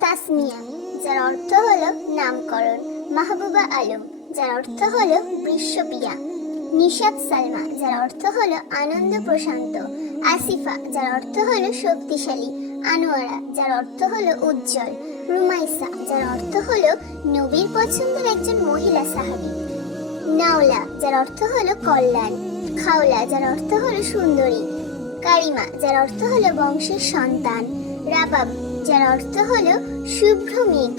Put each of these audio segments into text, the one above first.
তাসমিয়া, যার অর্থ হলো নামকরণ। মাহবুবা আলম, যার অর্থ হলো বিশ্বপিয়া নিশাদ সালমা, যার অর্থ হলো আনন্দ প্রশান্ত। আসিফা, যার অর্থ হলো শক্তিশালী। আনোয়ারা, যার অর্থ হলো উজ্জ্বল। রুমাইসা, যার অর্থ হলো নবীর পছন্দের একজন মহিলা সাহাবী। নাওলা, যার অর্থ হলো কল্যাণ। খাওলা, যার অর্থ হলো সুন্দরী। কারিমা, যার অর্থ হলো বংশের সন্তান। রাবাব, যার অর্থ হলো শুভ্র মেঘ।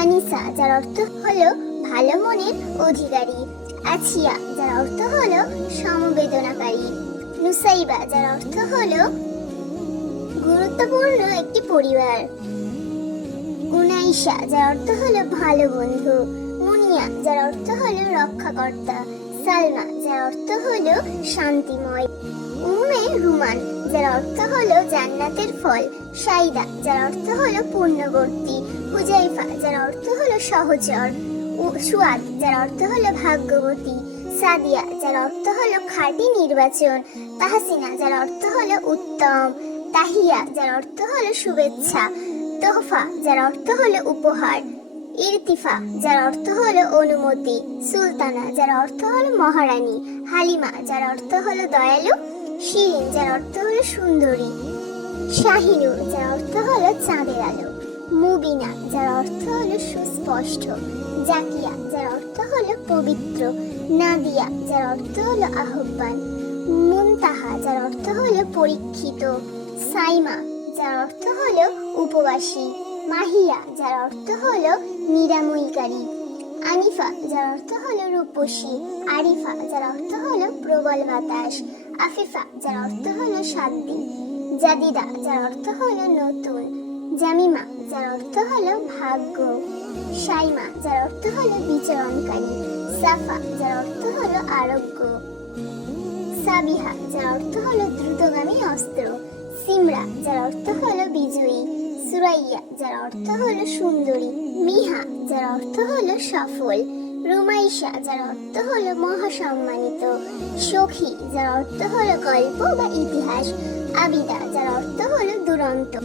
আনিসা, যার অর্থ হলো ভালো মনের অধিকারী। আছিয়া, যার অর্থ হলো সমবেদনাকারী। নুসাইবা, যার অর্থ হলো গুরুত্বপূর্ণ একটি পরিবার। গুনাইশা যার অর্থ হলো ভালো বন্ধু। মুনিয়া, যার অর্থ হলো রক্ষাকর্তা। সালমা, যার অর্থ হলো শান্তিময়। উম্মে রুমান যার অর্থ হলো জান্নাতের ফল সাইদা যার অর্থ হলো পূর্ণবর্তী হুজাইফা যার অর্থ হলো সহচর সুয়াদ যার অর্থ হলো ভাগ্যবতী সাদিয়া যার অর্থ হলো খাঁটি নির্বাচন তাহসিনা যার অর্থ হলো উত্তম তাহিয়া যার অর্থ হলো শুভেচ্ছা তোহফা যার অর্থ হলো উপহার ইরতিফা যার অর্থ হলো অনুমতি সুলতানা যার অর্থ হলো মহারানী হালিমা যার অর্থ হলো দয়ালু শিরিন যার অর্থ হলো সুন্দরী শাহিনু যার অর্থ হলো চাঁদের আলো মুবিনা যার অর্থ হলো সুস্পষ্ট জাকিয়া যার অর্থ হলো পবিত্র নাদিয়া যার অর্থ হলো আহ্বান মুনতাহা যার অর্থ হলো পরীক্ষিত সাইমা যার অর্থ হলো উপবাসী মাহিয়া যার অর্থ হলো নিরাময়ীকারী আনিফা যার অর্থ হলো রূপসী আরিফা যার অর্থ হলো প্রবল বাতাস আফিফা, যার অর্থ হলো শান্তি জাদিদা, যার অর্থ হলো নতুন। জামিমা, যার অর্থ হলো ভাগ্য। সাইমা, যার অর্থ হলো বিচরণকারী। সাফা, যার অর্থ হলো আরোগ্য। সাবিহা, যার অর্থ হলো দ্রুতগামী অস্ত্র। সিমরা, যার অর্থ হলো বিজয়ী। সুরাইয়া, যার অর্থ হলো সুন্দরী। মিহা, যার অর্থ হলো সফল। রুমাইশা যার অর্থ হলো মহাসম্মানিত। সখী, যার অর্থ হলো গল্প বা ইতিহাস। আবিদা, যার অর্থ হলো দুরন্ত।